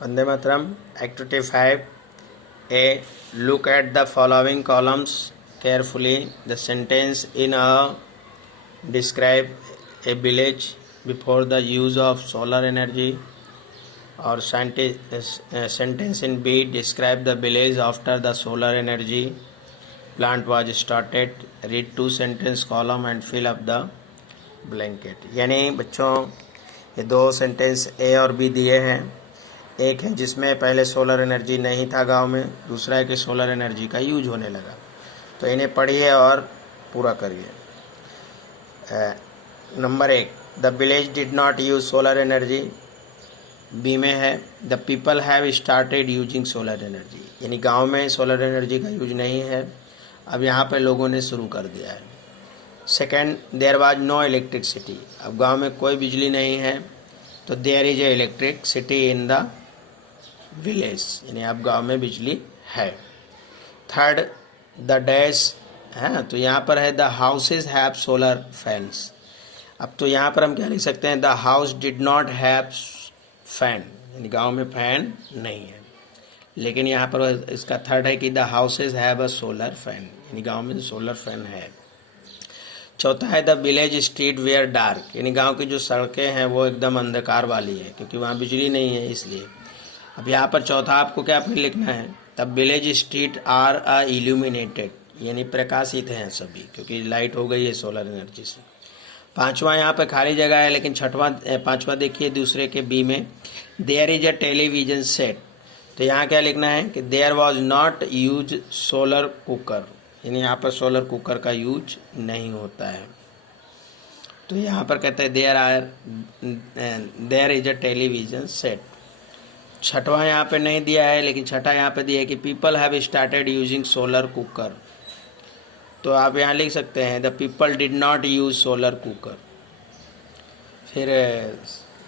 Vande Mataram. Activity 5. A. Look at the following columns carefully. The sentence in A describe a village before the use of solar energy, or sentence in B describe the village after the solar energy plant was started. Read two sentence column and fill up the blanket. यानी बच्चों ये दो sentence ए और B दिए हैं। एक है जिसमें पहले सोलर एनर्जी नहीं था गांव में, दूसरा है कि सोलर एनर्जी का यूज होने लगा। तो इन्हें पढ़िए और पूरा करिए। Number 1, the village did not use solar energy. B में है the people have started using solar energy, यानी गांव में सोलर एनर्जी का यूज नहीं है, अब यहाँ पर लोगों ने शुरू कर दिया है। Second, there was no electricity, अब गांव में कोई बिजली नहीं है, तो there is a electricity in the village, यानी अब गांव में बिजली है। थर्ड, द डैश है, तो यहाँ पर है the houses have solar fans. अब तो यहाँ पर हम क्या लिख सकते हैं, the house did not have fan, यानी गांव में फैन नहीं है। लेकिन यहाँ पर इसका थर्ड है कि the houses have a solar fan, यानी गांव में सोलर फैन है। चौथा है the village street wear dark, यानी गांव की जो सड़कें हैं वो एकदम अंधकार वाली है, क्योंकि वहाँ बिजली नहीं है इसलिए। अब यहाँ पर चौथा आपको क्या फिर लिखना है, the village street are a illuminated, यानी प्रकाशित हैं सभी, क्योंकि लाइट हो गई है सोलर एनर्जी से। पांचवा यहाँ पे खाली जगह है, लेकिन पांचवा देखिए दूसरे के बी में, there is a television set, तो यहाँ क्या लिखना है कि there was not use solar cooker, यानी यहाँ पर सोलर कुकर का यूज नहीं होता है। तो यहाँ पर कहते हैं there is a television set. छठवां यहाँ पे नहीं दिया है, लेकिन छठा यहाँ पे दिया है कि people have started using solar cooker, तो आप यहाँ लिख सकते हैं the people did not use solar cooker. फिर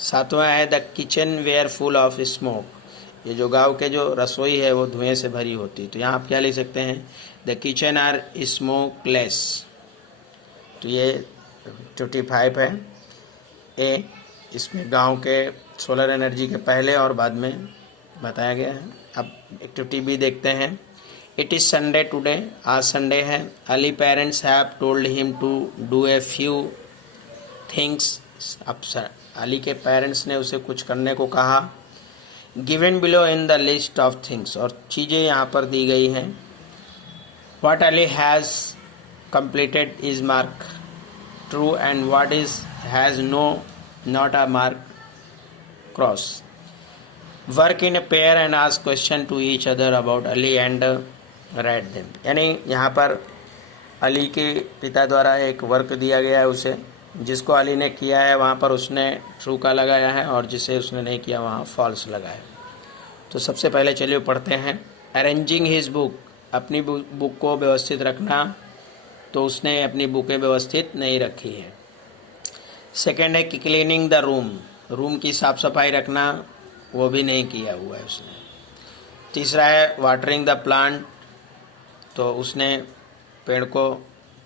सातवां है the kitchen were full of smoke, ये जो गांव के जो रसोई है वो धुएं से भरी होती है, तो यहाँ आप क्या लिख सकते हैं, द किचन आर स्मोकलेस। तो ये 55 है ए, इसमें गांव के सोलर एनर्जी के पहले और बाद में बताया गया है। अब एक्टिविटी बी देखते हैं। इट इज़ संडे टुडे, आज संडे है। Ali parents have told him to do a few things, अब अली के पेरेंट्स ने उसे कुछ करने को कहा। Given below in the list of things, और चीज़ें यहाँ पर दी गई हैं। What Ali has completed is mark true and what is has no not a mark cross. Work in a pair and ask question to each other about Ali and write them, यानी यहाँ पर अली के पिता द्वारा एक वर्क दिया गया है उसे, जिसको अली ने किया है वहाँ पर उसने ट्रू का लगाया है, और जिसे उसने नहीं किया वहाँ फॉल्स लगाया। तो सबसे पहले चलिए पढ़ते हैं। अरेंजिंग हिज बुक, अपनी बुक को व्यवस्थित रखना, तो उसने अपनी बुकें व्यवस्थित नहीं रखी है। सेकेंड है कि क्लीनिंग द रूम, रूम की साफ़ सफाई रखना, वो भी नहीं किया हुआ है उसने। तीसरा है वाटरिंग द प्लांट, तो उसने पेड़ को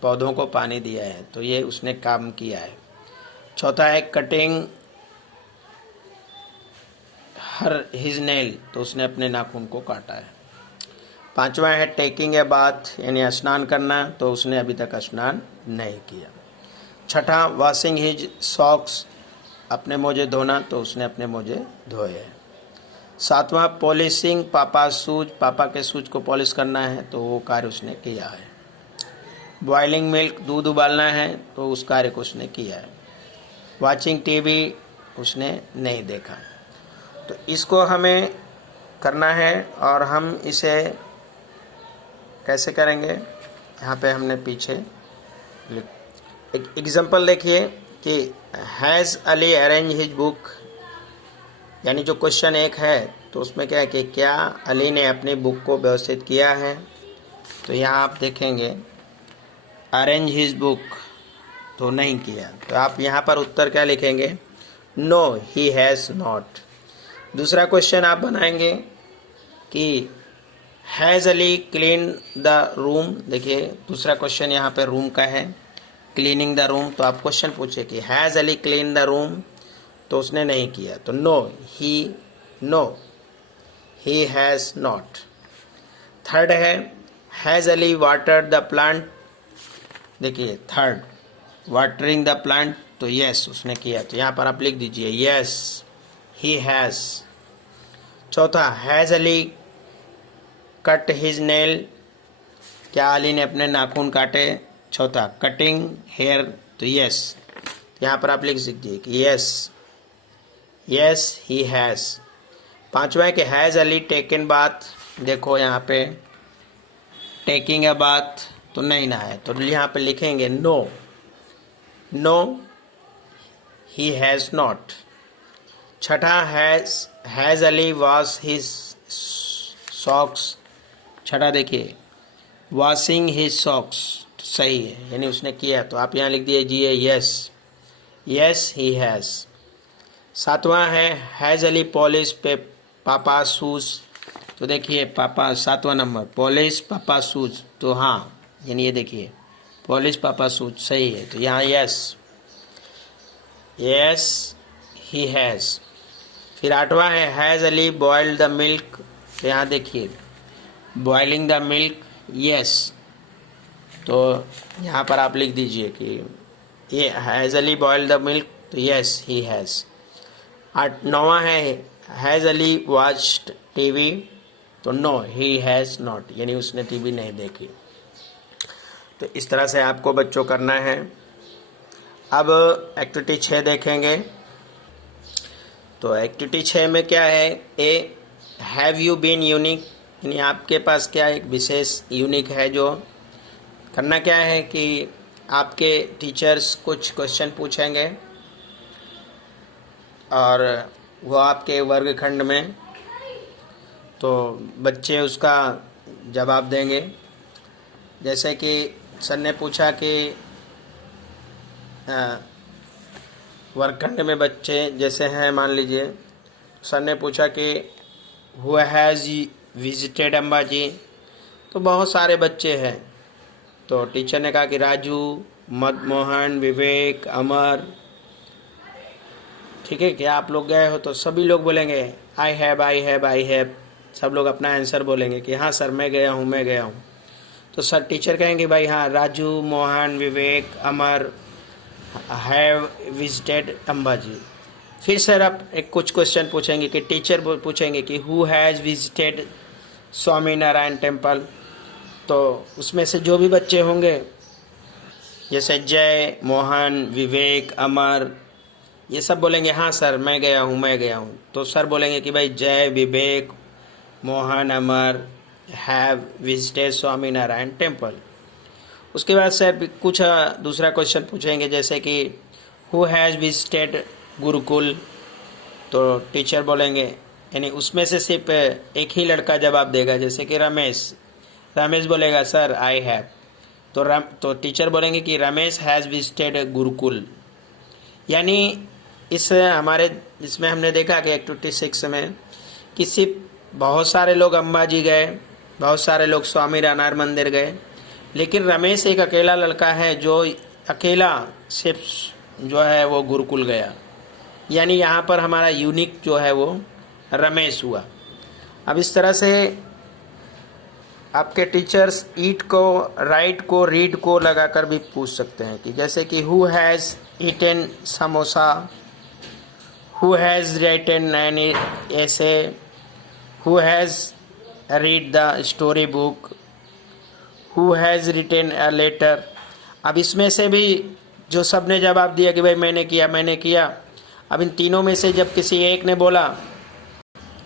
पौधों को पानी दिया है, तो ये उसने काम किया है। चौथा है कटिंग हर हिज नेल, तो उसने अपने नाखून को काटा है। पांचवा है टेकिंग ए बाथ, यानी स्नान करना, तो उसने अभी तक स्नान नहीं किया। छठा वॉशिंग हिज सॉक्स, अपने मोजे धोना, तो उसने अपने मोजे धोए हैं। सातवां पॉलिशिंग पापा शूज, पापा के शूज को पॉलिश करना है, तो वो कार्य उसने किया है। बॉइलिंग मिल्क, दूध उबालना है, तो उस कार्य को उसने किया है। वाचिंग टीवी, उसने नहीं देखा। तो इसको हमें करना है, और हम इसे कैसे करेंगे, यहाँ पे हमने पीछे एक एग्जाम्पल देखिए कि has Ali arrange his book, यानी जो क्वेश्चन एक है तो उसमें क्या है कि क्या अली ने अपनी बुक को व्यवस्थित किया है। तो यहाँ आप देखेंगे अरेंज हिज बुक, तो नहीं किया, तो आप यहाँ पर उत्तर क्या लिखेंगे, नो ही हैज़ नॉट। दूसरा क्वेश्चन आप बनाएंगे कि has Ali clean the room, देखिए दूसरा क्वेश्चन यहाँ पे रूम का है, क्लीनिंग द रूम, तो आप क्वेश्चन पूछे कि has Ali clean the room, तो उसने नहीं किया, तो no he has not. Third है has Ali watered the plant, देखिए थर्ड वाटरिंग द प्लांट, तो यस उसने किया, तो यहाँ पर आप लिख दीजिए यस ही हैज़। चौथा has Ali cut his nail, क्या अली ने अपने नाखून काटे? चौथा कटिंग हेयर, तो यस, यहाँ पर आप लिख दीजिए कि यस यस ही हैज़। पांचवा है कि हैज़ अली टेकन बाथ, देखो यहाँ पे टेकिंग अ बाथ तो नहीं ना है, तो यहाँ पे लिखेंगे no, no he has not. छठा has Ali wash his socks, छठा देखिए वॉशिंग हिज सॉक्स, सही है, यानी उसने किया, तो आप यहाँ लिख दीजिए यस यस ही हैज़। सातवां है हैज़ अली पॉलिश पे पापा शूज़, तो देखिए पापा सातवां नंबर पॉलिश पापा शूज़, तो हाँ यानी ये देखिए पॉलिश पापा शूज़ सही है, तो यहाँ यस यस ही हैज़। फिर आठवां है has Ali boiled the milk, तो यहाँ देखिए बॉइलिंग द मिल्क यस, तो यहाँ पर आप लिख दीजिए कि ये has Ali boiled the milk, तो यस ही हैज़। नौवां है हैज़ अली वॉच्ड टीवी, तो नो ही हैज़ नॉट, यानी उसने टीवी नहीं देखी। तो इस तरह से आपको बच्चों करना है। अब एक्टिविटी 6 देखेंगे। तो एक्टिविटी 6 में क्या है, A have you been unique, यानी आपके पास क्या एक विशेष यूनिक है। जो करना क्या है कि आपके टीचर्स कुछ क्वेश्चन पूछेंगे और वो आपके वर्गखंड में, तो बच्चे उसका जवाब देंगे। जैसे कि सर ने पूछा कि वर्गखंड में बच्चे जैसे हैं, मान लीजिए सर ने पूछा कि हु हैज़ विजिटेड अंबाजी, तो बहुत सारे बच्चे हैं, तो टीचर ने कहा कि राजू, मदमोहन, विवेक, अमर, ठीक है, क्या आप लोग गए हो? तो सभी लोग बोलेंगे I have I have I have, सब लोग अपना आंसर बोलेंगे कि हाँ सर मैं गया हूँ मैं गया हूँ। तो सर टीचर कहेंगे भाई हाँ राजू, मोहन, विवेक, अमर हैव विजिटेड अंबाजी। फिर सर आप एक कुछ क्वेश्चन पूछेंगे कि टीचर पूछेंगे कि who has visited Swami Narayan temple, तो उसमें से जो भी बच्चे होंगे जैसे जय, मोहन, विवेक, अमर, ये सब बोलेंगे हाँ सर मैं गया हूँ मैं गया हूँ। तो सर बोलेंगे कि भाई Jay, Vivek, Mohan, Amar have visited Swami Narayan temple. उसके बाद सर कुछ दूसरा क्वेश्चन पूछेंगे जैसे कि हु हैज़ विजिटेड गुरुकुल, तो टीचर बोलेंगे, यानी उसमें से सिर्फ एक ही लड़का जवाब देगा, जैसे कि रमेश बोलेगा सर आई हैव, तो टीचर बोलेंगे कि रमेश हैज़ विजिटेड गुरुकुल। यानी इसमें हमने देखा कि एक्टिविटी 6 में कि सिर्फ बहुत सारे लोग अंबाजी गए, बहुत सारे लोग स्वामी नारायण मंदिर गए, लेकिन रमेश एक अकेला लड़का है जो अकेला सिर्फ जो है वो गुरुकुल गया। यानी यहाँ पर हमारा यूनिक जो है वो रमेश हुआ। अब इस तरह से आपके टीचर्स ईट को, राइट को, रीड को लगाकर भी पूछ सकते हैं कि जैसे कि who has eaten samosa, who has written an essay, who has read the story book, who has written a letter. अब इसमें से भी जो सब ने जवाब दिया कि भाई मैंने किया, अब इन तीनों में से जब किसी एक ने बोला,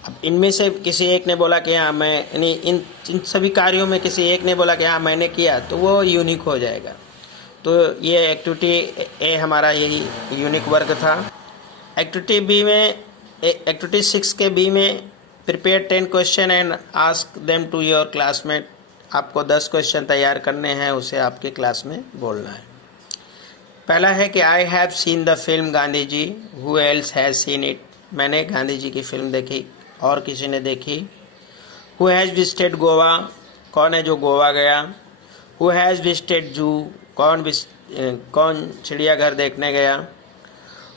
अब इनमें से किसी एक ने बोला कि हाँ मैं, यानी इन सभी कार्यों में किसी एक ने बोला कि हाँ मैंने किया, तो वो यूनिक हो जाएगा। तो ये एक्टिविटी ए हमारा यही यूनिक वर्क था। एक्टिविटी बी में, एक्टिविटी 6 के बी में prepare 10 question and ask them to your classmate. आपको 10 क्वेश्चन तैयार करने हैं, उसे आपके क्लास में बोलना है। पहला है कि I have seen the film Gandhi ji, who else has seen it, मैंने गांधी जी की फिल्म देखी, और किसी ने देखी। हु हैज़ विजिटेड गोवा, कौन है जो गोवा गया। हु हैज़ विजिटेड जू, कौन चिड़ियाघर देखने गया।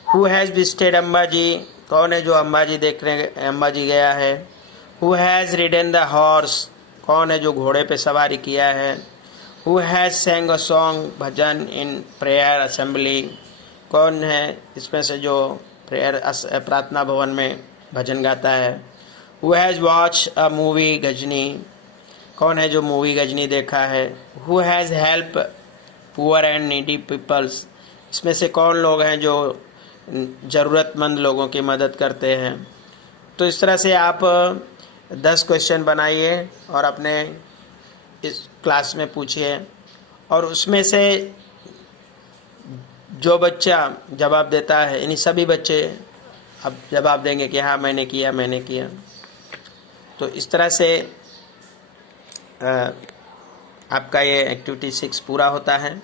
हु हैज़ विजिटेड अंबाजी, कौन है जो अंबाजी गया है। Who has ridden the horse, कौन है जो घोड़े पे सवारी किया है। Who has sang a song, bhajan in prayer assembly, कौन है इसमें से जो प्रेयर प्रार्थना भवन में भजन गाता है। Who has watch a movie Ghajini, कौन है जो मूवी गजनी देखा है। Who has help poor and needy peoples, इसमें से कौन लोग हैं जो ज़रूरतमंद लोगों की मदद करते हैं। तो इस तरह से आप 10 क्वेश्चन बनाइए और अपने इस क्लास में पूछिए, और उसमें से जो बच्चा जवाब देता है, यानी सभी बच्चे अब जवाब देंगे कि हाँ मैंने किया मैंने किया। तो इस तरह से आपका ये एक्टिविटी 6 पूरा होता है।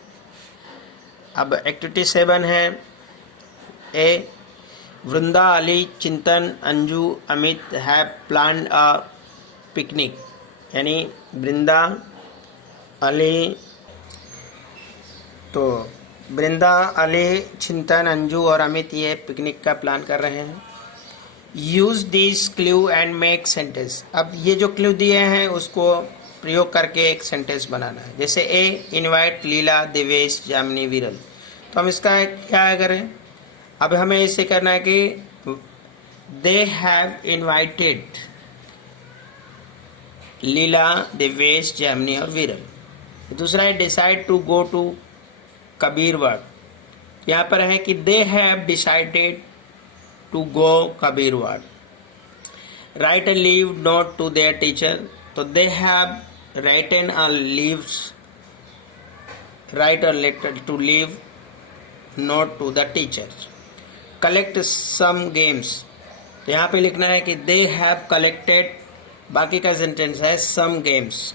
अब एक्टिविटी 7 है। ए, वृंदा, अली, चिंतन, Anju, Amit have planned a picnic, यानी वृंदा, अली, तो वृंदा, अली, चिंतन, अंजू और अमित ये पिकनिक का प्लान कर रहे हैं। Use this clue and make sentence, अब ये जो क्लू दिए हैं उसको प्रयोग करके एक सेंटेंस बनाना है। जैसे ए, इनवाइट लीला, दिवेश, जामिनी, विरल, तो हम इसका क्या करें। अब हमें इसे करना है कि they have invited Leela, Divesh, Jamini और विरल। दूसरा है decide to go to Kabirwad, यहाँ पर है कि they have decided to go Kabirwad. Write a leave note to their teacher, तो they have written a leaves, write a letter to leave note to the teacher. Collect some games, तो यहाँ पे लिखना है कि दे हैव कलेक्टेड, बाकी का sentence है सम गेम्स।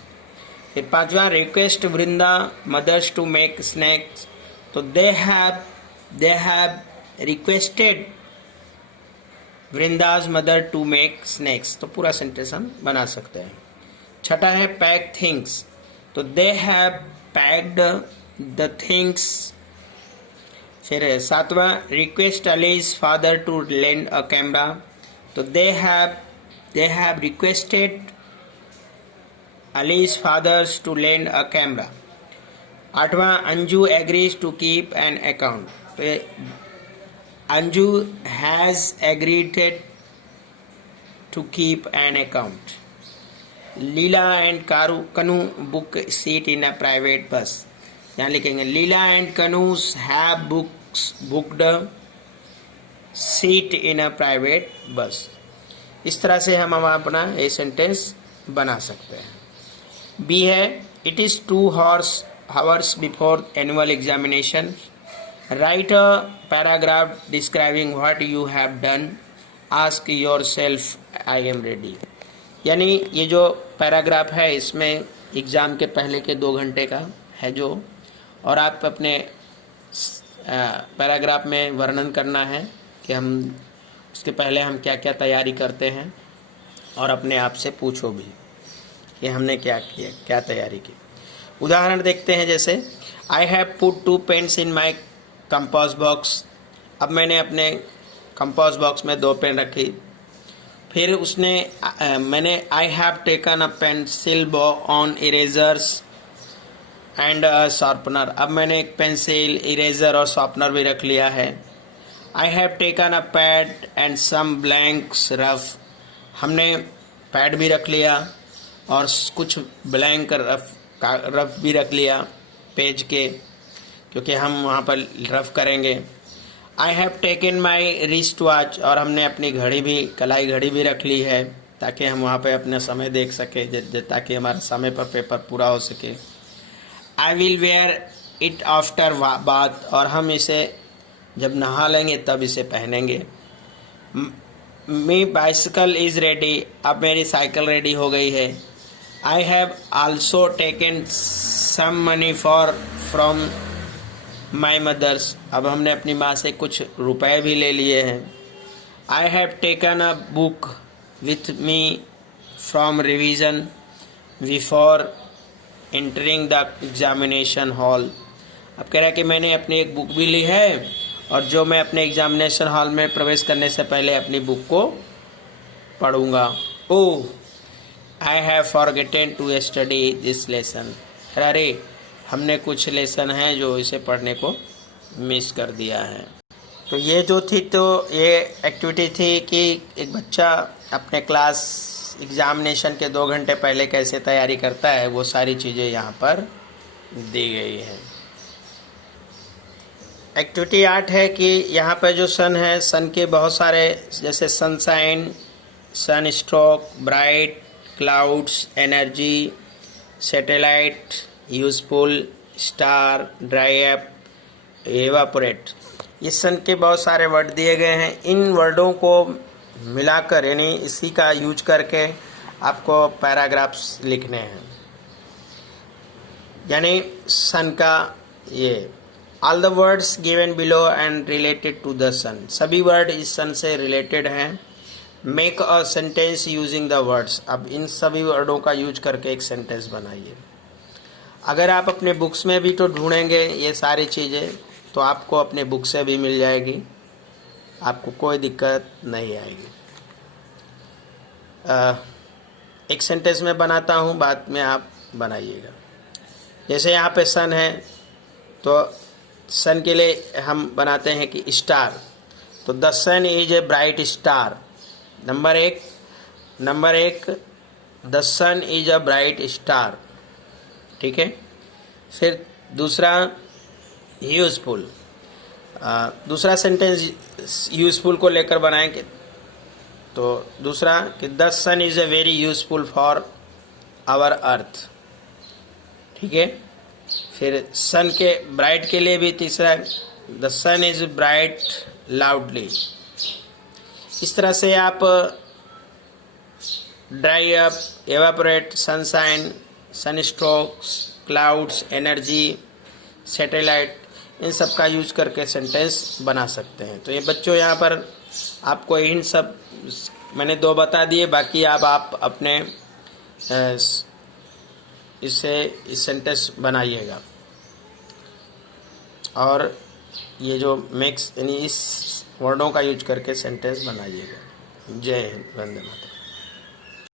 फिर पांचवा, request Vrinda mothers to make snacks, तो they have requested Vrinda's mother to make snacks, तो पूरा सेंटेंस हम बना सकते हैं। छठा है पैक थिंग्स, तो they have packed the things. फिर सातवां, request Ali's father to lend a camera, तो they have requested Ali's fathers to lend a camera. आठवां, Anju agrees to keep an account, तो Anju has agreed to keep an account. Leela and Kanu book seat in a private bus, यहाँ लिखेंगे Leela and Kanus have booked seat in a private bus. इस तरह से हम अपना ये सेंटेंस बना सकते हैं। बी है, it is 2 hours before annual examination, right a paragraph describing what you have done, ask your self I am ready. यानी ये जो पैराग्राफ है इसमें एग्ज़ाम के पहले के 2 घंटे का है जो, और आप अपने पैराग्राफ में वर्णन करना है कि हम उसके पहले हम क्या क्या तैयारी करते हैं, और अपने आप से पूछो भी कि हमने क्या किया, क्या तैयारी की। उदाहरण देखते हैं, जैसे I have put 2 pens in my compass box, अब मैंने अपने कंपास बॉक्स में 2 पेन रखी। फिर मैंने आई have taken a pencil on erasers and sharpener, अब मैंने एक पेंसिल, इरेजर और शार्पनर भी रख लिया है। I have taken a pad and some blanks rough, हमने पैड भी रख लिया और कुछ ब्लैंक रफ भी रख लिया पेज के, क्योंकि हम वहाँ पर रफ करेंगे। आई have taken my wrist watch, और हमने अपनी घड़ी भी, कलाई घड़ी भी रख ली है ताकि हम वहाँ पर अपना समय देख सकें, ताकि हमारा समय पर पेपर पूरा हो सके। I will where it after bath, और हम इसे जब नहा लेंगे तब इसे पहनेंगे। मी बाइसिकल इज़ रेडी, अब मेरी साइकिल रेडी हो गई है। I have also taken some money from my mothers, अब हमने अपनी माँ से कुछ रुपए भी ले लिए हैं। आई have taken a book with me from revision before entering the examination hall, अब कह रहा है कि मैंने अपनी एक बुक भी ली है, और जो मैं अपने एग्जामिनेशन हॉल में प्रवेश करने से पहले अपनी बुक को पढ़ूंगा। Oh, I have forgotten to study this lesson. अरे हमने कुछ लेसन हैं जो इसे पढ़ने को मिस कर दिया है। तो ये जो थी, तो ये एक्टिविटी थी कि एक बच्चा अपने क्लास एग्ज़ामिनेशन के 2 घंटे पहले कैसे तैयारी करता है, वो सारी चीज़ें यहाँ पर दी गई हैं। एक्टिविटी 8 है कि यहाँ पर जो सन है, सन के बहुत सारे, जैसे sunshine, sun stroke, bright, clouds, energy, satellite, useful, star, dry up, evaporate, इस सन के बहुत सारे वर्ड दिए गए हैं। इन वर्डों को मिलाकर, यानी इसी का यूज करके आपको पैराग्राफ्स लिखने हैं। यानी सन का ये all the words given below and related to the sun, सभी वर्ड इस सन से रिलेटेड हैं। Make a sentence using the words, अब इन सभी वर्डों का यूज करके एक सेंटेंस बनाइए। अगर आप अपने बुक्स में भी तो ढूंढेंगे ये सारी चीज़ें, तो आपको अपने बुक से भी मिल जाएगी, आपको कोई दिक्कत नहीं आएगी। एक सेंटेंस में बनाता हूँ, बाद में आप बनाइएगा। जैसे यहाँ पे सन है, तो सन के लिए हम बनाते हैं कि स्टार, तो the sun is a bright star. Number एक the sun is a bright star, ठीक है। फिर दूसरा यूजफुल, दूसरा सेंटेंस यूजफुल को लेकर बनाएंगे, तो दूसरा कि the sun is a very useful for our earth, ठीक है। फिर सन के ब्राइट के लिए भी तीसरा, the sun is bright loudly. इस तरह से आप dry up, evaporate, sunshine, sunstrokes, clouds, energy, satellite, इन सब का यूज करके सेंटेंस बना सकते हैं। तो ये बच्चों, यहाँ पर आपको इन सब मैंने 2 बता दिए, बाकी आप अपने इससे इस सेंटेंस बनाइएगा। और ये जो मिक्स, यानी इस वर्डों का यूज करके सेंटेंस बनाइएगा। जय हिंद, वंदे मातरम।